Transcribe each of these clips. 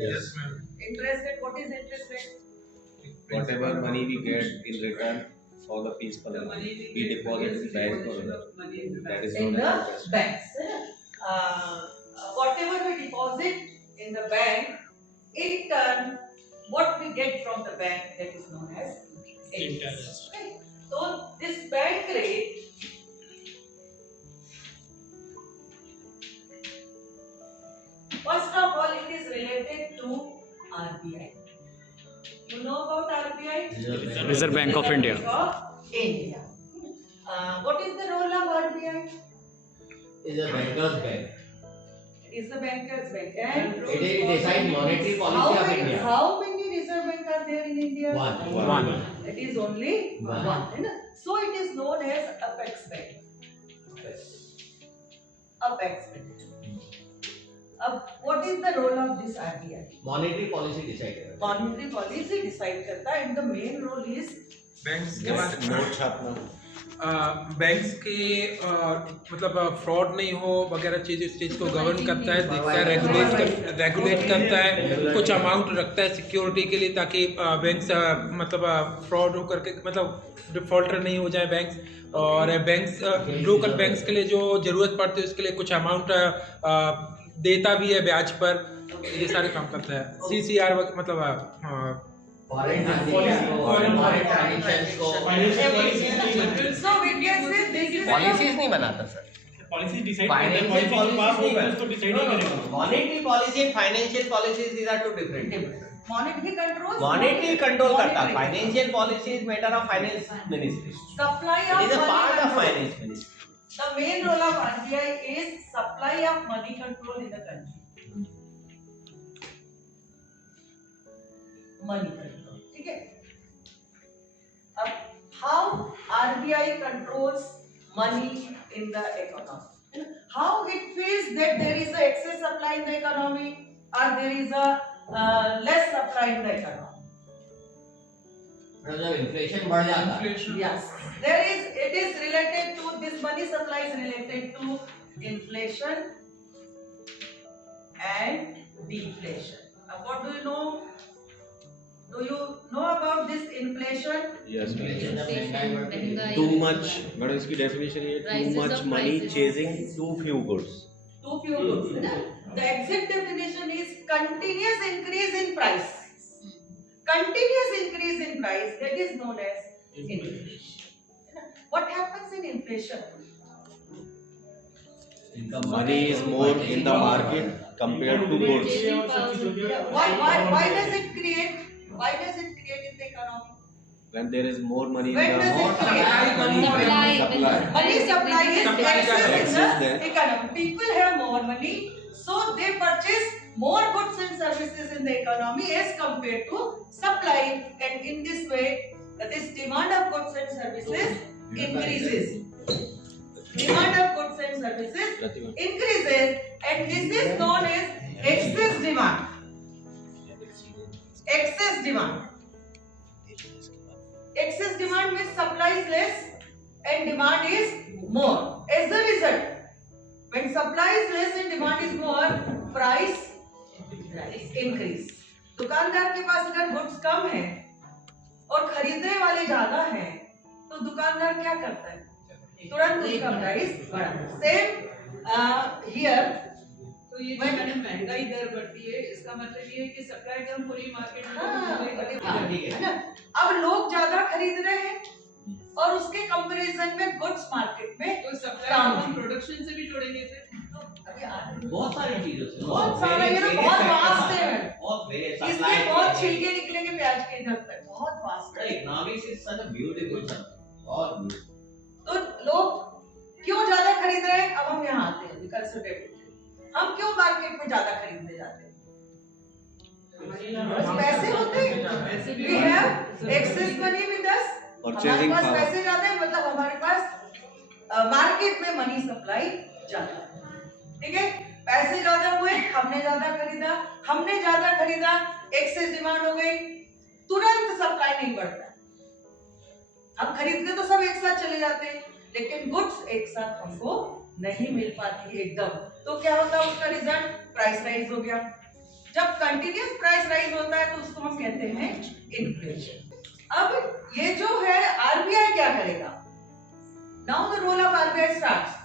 Yes, ma'am. Interest rate, what is interest rate? Whatever money we get in return for the principal, we deposit in bank or that is In known the as interest. banks. Whatever we deposit in the bank, in turn, what we get from the bank, that is known as interest. Right? So this bank rate, first of all, it is related to RBI. You know about RBI? Reserve Bank of India. India. What is the role of RBI? Is a banker's bank. It is the banker's bank. And It decides monetary policy of India. how many reserve bank are there in India? One. It is only One. one. So it is known as Apex Bank. Apex Bank. What is the role of this RBI? Monetary policy decided. Monetary policy decide करता है, and the main role is banks के बाद note छापना, banks के मतलब fraud नहीं हो वगैरह चीज़ इस चीज़ को गवर्न करता है, देखता है, रेगुलेट करता है, कुछ अमाउंट रखता है सिक्योरिटी के लिए ताकि बैंक्स मतलब फ्रॉड हो करके मतलब डिफॉल्टर नहीं हो जाए बैंक्स। और बैंक्स लोकल बैंक्स के लिए जो ज़रूरत पड़ती है उसके लिए कुछ अमाउंट देता भी है ब्याज पर, ये सारे काम करता है। CCR मतलब Foreign transactions को so we can say this is policies नहीं बनाता सर। पॉलिसी डिसाइड फाइनेंशियल पॉलिसी उसको डिसाइड नहीं करेगा। Monetary policy and financial policies these are two different. monetary control. Monetary control करता है, financial policy is matter of finance ministry. Supply of it is a money part of control. Finance ministry. The main role of RBI is supply of money control in the country. Money control. ठीक है? अब how RBI controls money in the economy? How it feels that there is a excess supply in the economy or there is a less supply in the economy? जब inflation बढ़ जाता है, Yes, there is. It is related to this money supply is related to inflation and deflation. What do you know? Do you know about this inflation? yes, inflation जब महंगाई बढ़ती है, too much, madam इसकी definition ये too much money chasing too few goods. Too few goods. The exact definition is continuous increase in price. Continuous increase in price, that is known as inflation. What happens in inflation? Money is more in the market compared to goods. Why does it create? Why does it create in the economy? When there is more money When in does the it create? money supply. Money supply is excess in Excess the there. economy. People have more money, so they purchase more goods and services in the economy as compared to supply, and in this way, this demand of goods and services increases. Demand of goods and services increases, and this is known as excess demand. Excess demand. Excess demand means supply is less and demand is more. As a result, when supply is less and demand is more, price increase. दुकानदार के पास अगर goods कम है और खरीदने वाले ज्यादा हैं, तो दुकानदार क्या करता है? तुरंत उसका प्राइस बढ़ाता है। Same here. तो ये जो मैडम महंगाई दर बढ़ती है, इसका मतलब ये है कि सप्लाई कम हो रही मार्केट में। है ना? अब लोग ज्यादा खरीद रहे हैं और उसके कंपैरिजन में गुड्स मार्केट में तो सप्लाई हम प्रोडक्शन से भी जोड़ेंगे फिर। अभी आ रहे हैं। बहुत सारी चीजों से, बहुत सारा, ये ना बहुत वास्ट है। बहुत वेरियस इसके बहुत छिलके निकलेंगे प्याज के इधर तक, बहुत वास्ट है। Economics is such a beautiful subject. बहुत तो लोग क्यों ज्यादा खरीद रहे हैं? अब हम यहाँ आते हैं कंसल्टेटिव। हम क्यों मार्केट में ज्यादा खरीदने जाते हैं? पैसे होते हैं। We have excess money with us. हमारे पास पैसे ज्यादा है, मतलब हमारे पास मार्केट में मनी सप्लाई ज्यादा है। ठीक है, पैसे ज्यादा हुए, हमने ज्यादा खरीदा, एक्सेस डिमांड हो गई, तुरंत सप्लाई नहीं बढ़ता। हम खरीदते तो सब एक साथ चले जाते हैं, लेकिन गुड्स एक साथ हमको नहीं मिल पाती एकदम। तो क्या होता है उसका रिजल्ट? प्राइस राइज हो गया। जब कंटिन्यूस प्राइस राइज होता है तो उसको हम कहते हैं इन्फ्लेशन। अब ये जो है आरबीआई क्या करेगा? Now the role of RBI starts.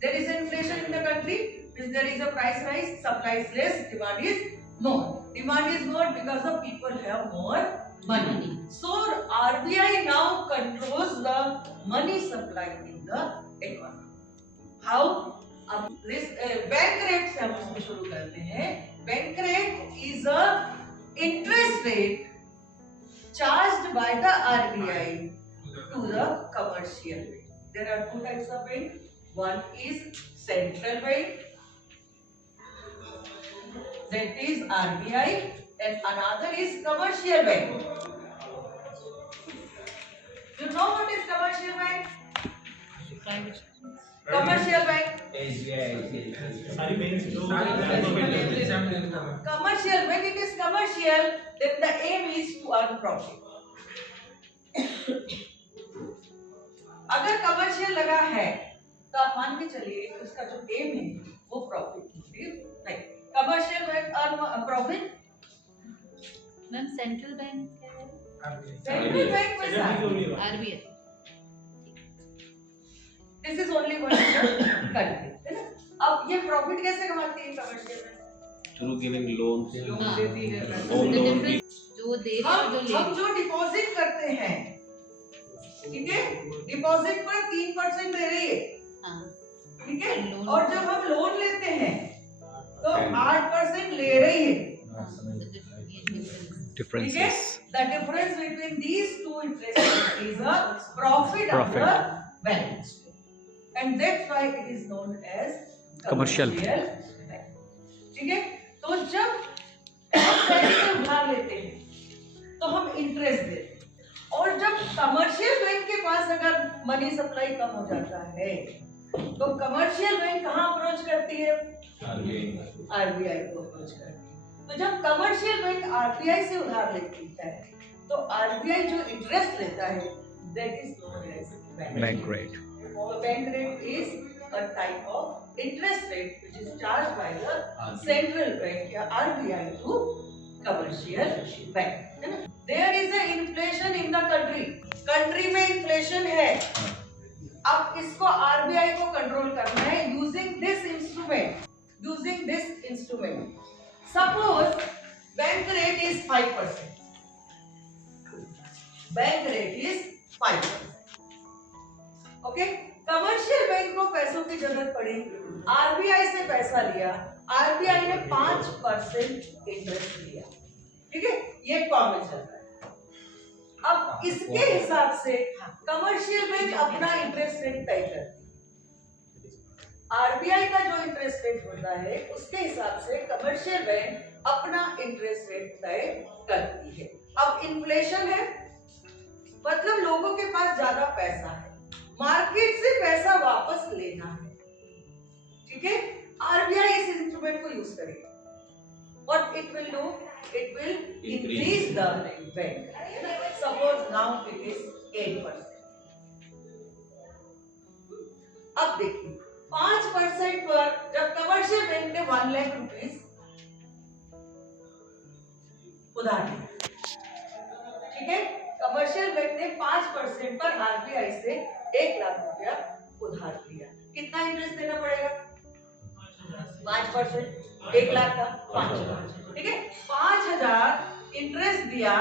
There is inflation in the country, means there is a price rise, supply is less, demand is more. Demand is more because the people have more money. So RBI now controls the money supply in the economy. How? अब this bank rate से हम उसमें शुरू करते हैं। Bank rate is a interest rate charged by the RBI to the commercial bank. There are two types of bank. One is central bank, that is RBI, and another is commercial bank. You know what is commercial bank? Commercial bank. सारी banks जो Commercial, when it is commercial, then the aim is to earn profit. अगर commercial लगा है तो आप मान के चलिए उसका जो एम है वो प्रॉफिट नहीं। Commercial bank earn profit. Ma'am central bank क्या है? सेंट्रल बैंक में RBI. This is only one country, है ना? अब ये प्रॉफिट कैसे कमाती है commercial bank? Through giving loans, हाँ। देती है होम लोन भी। जो दे रहे हैं, जो ले हम जो डिपॉजिट करते हैं, ठीक है, डिपॉजिट पर 3% दे रही है, हाँ। ठीक है, लोन- और जब हम लोन लेते हैं तो 8% ले रही है, ठीक है। The difference between these two interest rates is a profit of the bank, and that's why it is known as Commercial. bank, ठीक है। तो जब हम पैसे उधार लेते हैं तो हम इंटरेस्ट देते हैं, और जब कमर्शियल बैंक के पास अगर मनी सप्लाई कम हो जाता है तो कमर्शियल बैंक कहाँ अप्रोच करती है? आरबीआई को अप्रोच करती है। तो जब कमर्शियल बैंक आरबीआई से उधार लेती है तो आरबीआई जो इंटरेस्ट लेता है that is known as bank rate. Bank rate is a type of interest rate which is charged by the central bank या RBI to commercial bank, है ना? There is a inflation in the country. Country में inflation है। अब इसको RBI को control करना है using this instrument. Using this instrument. Suppose bank rate is 5%. Bank rate is 5%. Okay? Commercial bank को पैसों की जरूरत पड़ी, आरबीआई से पैसा लिया, आरबीआई ने 5% इंटरेस्ट लिया, ठीक है, ये कॉमन चल रहा है। अब इसके हिसाब से कमर्शियल बैंक अपना इंटरेस्ट रेट तय करती है। आरबीआई का जो इंटरेस्ट रेट होता है उसके हिसाब से कमर्शियल बैंक अपना इंटरेस्ट रेट तय करती है। अब इन्फ्लेशन है, मतलब लोगों के पास ज्यादा पैसा है, मार्केट से पैसा वापस लेना है, ठीक है। आरबीआई इस इंस्ट्रूमेंट को यूज करेगा। What it will do? It will increase the bank. Suppose now it is 8%। अब देखिए 5% पर जब कमर्शियल बैंक ने 1 लाख रुपीज उधार लिया, ठीक है, कमर्शियल बैंक ने 5% पर आरबीआई से 1 लाख रुपया उधार लिया, कितना इंटरेस्ट देना पड़ेगा? 5%, 1 लाख का 5,000, ठीक है। 5,000 इंटरेस्ट दिया,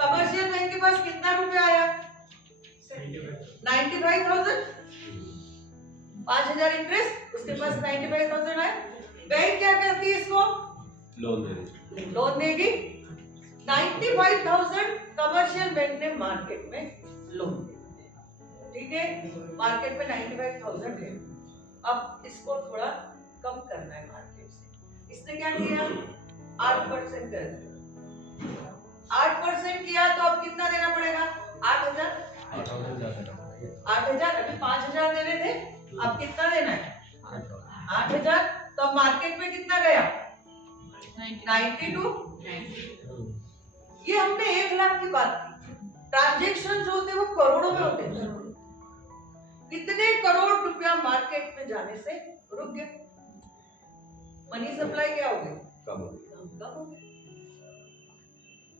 कमर्शियल बैंक के पास कितना रुपया आया? 95,000। 5,000 इंटरेस्ट, उसके पास 95,000 आया। बैंक क्या करती है? इसको लोन देगी। 95,000 कमर्शियल बैंक ने मार्केट में लोन दिया, ठीक है, मार्केट में 95,000 है। अब इसको थोड़ा कम करना है मार्केट से, इसने क्या किया? 8% कर दिया। 8% किया तो अब कितना देना पड़ेगा? 8,000। 8,000, अभी 5,000 दे रहे थे, अब कितना देना है? 8,000। तो मार्केट में कितना गया? 92। ये हमने 1 लाख की बात की। ट्रांजैक्शन जो होते हैं वो करोड़ों में होते हैं। कितने करोड़ रुपया मार्केट में जाने से रुक गए, मनी सप्लाई क्या हो गई? कम हो गए।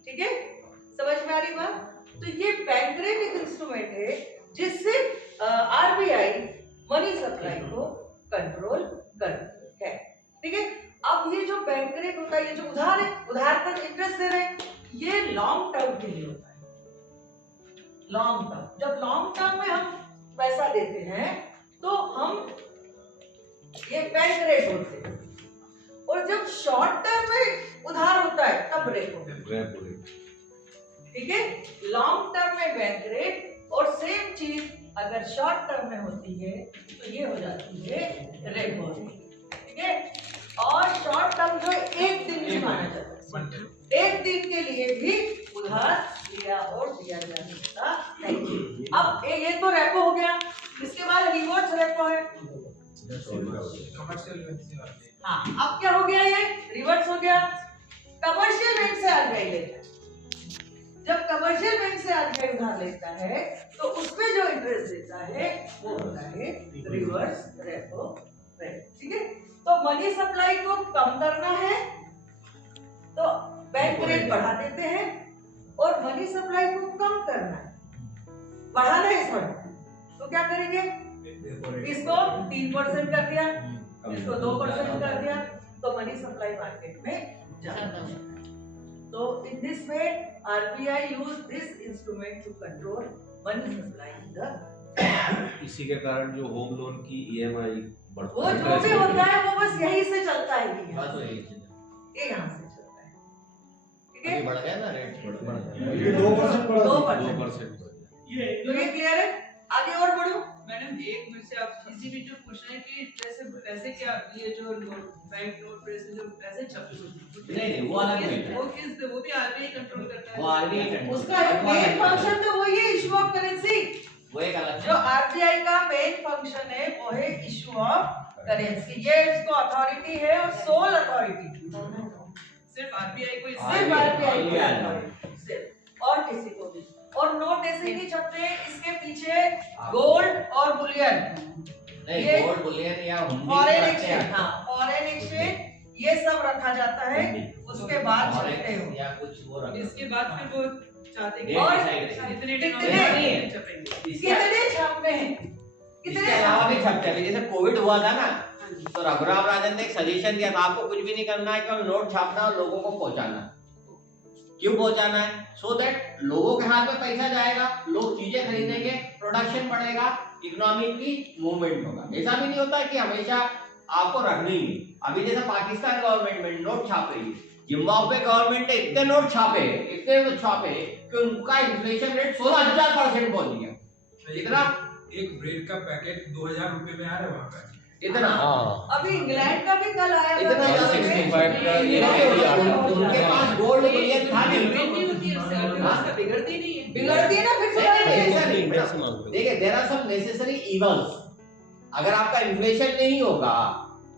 ठीक है, समझ में आ रही बात? तो ये बैंक रेट एक इंस्ट्रूमेंट है जिससे आरबीआई मनी सप्लाई को कंट्रोल करती है। ठीक है, अब ये जो बैंक रेट होता है, ये जो उधार है, उधार पर इंटरेस्ट दे रहे हैं, ये लॉन्ग टर्म के लिए होता है। लॉन्ग टर्म, जब लॉन्ग टर्म में हम पैसा देते हैं तो हम ये बैंक रेट होते हैं, और जब शॉर्ट टर्म में उधार होता है तब रेपो। ठीक है, लॉन्ग टर्म में बैंक रेट, और सेम चीज अगर शॉर्ट टर्म में होती है तो ये हो जाती है रेपो रेट। ठीक है, और शॉर्ट टर्म जो एक दिन में माना जाता है, एक दिन के लिए भी उधार लिया और दिया जा सकता है। अब ये तो रेपो हो गया, इसके बाद रिवर्स रेपो है। कमर्शियल बैंक से आते हैं। हाँ, अब क्या हो गया, ये रिवर्स हो गया। कमर्शियल बैंक से आरबीआई लेता है, जब कमर्शियल बैंक से आरबीआई उधार लेता है तो उसमें जो इंटरेस्ट देता है वो होता है रिवर्स रेपो रेट। ठीक है, तो मनी सप्लाई को कम करना है तो बैंक रेट बढ़ा देते हैं, और मनी सप्लाई को कम करना है, बढ़ाना है इस वक्त, तो क्या करेंगे, इसको 3% कर दिया, इसको 2% कर दिया, तो मनी सप्लाई मार्केट में जाता है। तो in this way RBI use this instrument to control money supply in the इसी के कारण जो होम लोन की EMI बढ़ती वो जो भी होता है वो बस यहीं से चलता है, ये यहाँ से चलता है। ठीक है, बढ़ गया ना रेट, ये 2% बढ़ा 2%। ये तो ये क्लियर है, आगे और बढ़ो। मैडम एक मिनट से आप इसी बीच में पूछ रहे हैं कि जैसे पैसे क्या ये जो बैंक नोट प्रेस जो पैसे छपते नहीं, वो अलग है। वो भी आरबीआई कंट्रोल करता है। वो आरबीआई कंट्रोल, उसका मेन फंक्शन तो वही है, इशू ऑफ करेंसी। वो एक अलग जो आरबीआई का मेन फंक्शन है वो है इशू ऑफ करेंसी, ये इसको अथॉरिटी है और सोल अथॉरिटी सिर्फ आरबीआई को सिर्फ आरबीआई को authority, सिर्फ, और किसी को भी। और नोट ऐसे नहीं छपते, इसके पीछे गोल्ड और बुलियन, नहीं, ये गोल्ड बुलियन या हुंडी फॉरेन रखते एक्सचेंज, हैं। हाँ फॉरेन एक्सचेंज, ये सब रखा जाता है, उसके बाद छपते हो। या कुछ वो रखते हैं। इसके बाद फिर वो चाहते हैं और इतने कितने छपेंगे। कितने छापते हैं, इसके कितने अलावा भी छापते छपते हैं। जैसे कोविड हुआ था ना, तो रघुराम राजन ने एक सजेशन दिया था, आपको कुछ भी नहीं करना है, केवल नोट छापना और लोगों को पहुंचाना। क्यों पहुंचाना है? सो दैट लोगों के हाथ में पैसा जाएगा, लोग चीजें खरीदेंगे, प्रोडक्शन बढ़ेगा, इकोनॉमिकली मूवमेंट होगा। ऐसा भी नहीं होता कि हमेशा आपको रखनी ही। अभी जैसे पाकिस्तान गवर्नमेंट में नोट छाप रही है, जिम्बाब्वे गवर्नमेंट ने इतने नोट छापे कि उनका इन्फ्लेशन रेट 16,000% पहुंच गया। कितना? एक ब्रेड का पैकेट 2000 रुपए में आ रहा है वहाँ पे। इतना? अभी इंग्लैंड का भी कल आया इतना था, 65 का ये उनके पास गोल्ड बुलियन था नहीं। नहीं होती है, अर्थव्यवस्था बिगड़ती नहीं है। बिगड़ती है ना फिर से ऐसा बढ़ती है। नहीं। देखिए, there are some necessary evils. अगर आपका इन्फ्लेशन नहीं होगा,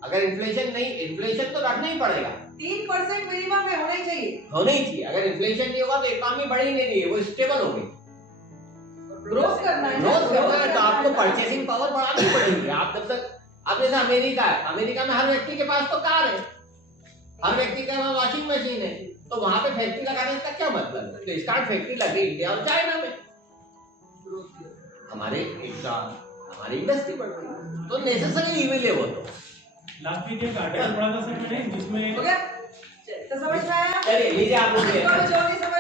अगर इन्फ्लेशन तो रखना ही पड़ेगा, 3% मिनिमम में होना ही चाहिए। होना ही चाहिए। अगर इन्फ्लेशन नहीं होगा तो इकोनॉमी बढ़ी नहीं रही है, वो स्टेबल होगी। ग्रोथ करना है, ग्रोथ करना है तो आपको परचेसिंग पावर बढ़ानी पड़ेगी। आप जब तक, अब जैसे अमेरिका है, अमेरिका में हर व्यक्ति के पास तो कार है, हर व्यक्ति के पास वॉशिंग मशीन है, तो वहां पे फैक्ट्री लगाने का क्या मतलब है? तो स्टार्ट फैक्ट्री लगे इंडिया और चाइना में, हमारे हमारी इंडस्ट्री बढ़ रही, तो नेसेसरी इविल है वो। तो लास्ट वीक एक आर्टिकल पढ़ा था सर मैंने, जिसमें हो गया, तो समझ में आया? चलिए लीजिए आप लोग ये। जो नहीं समझ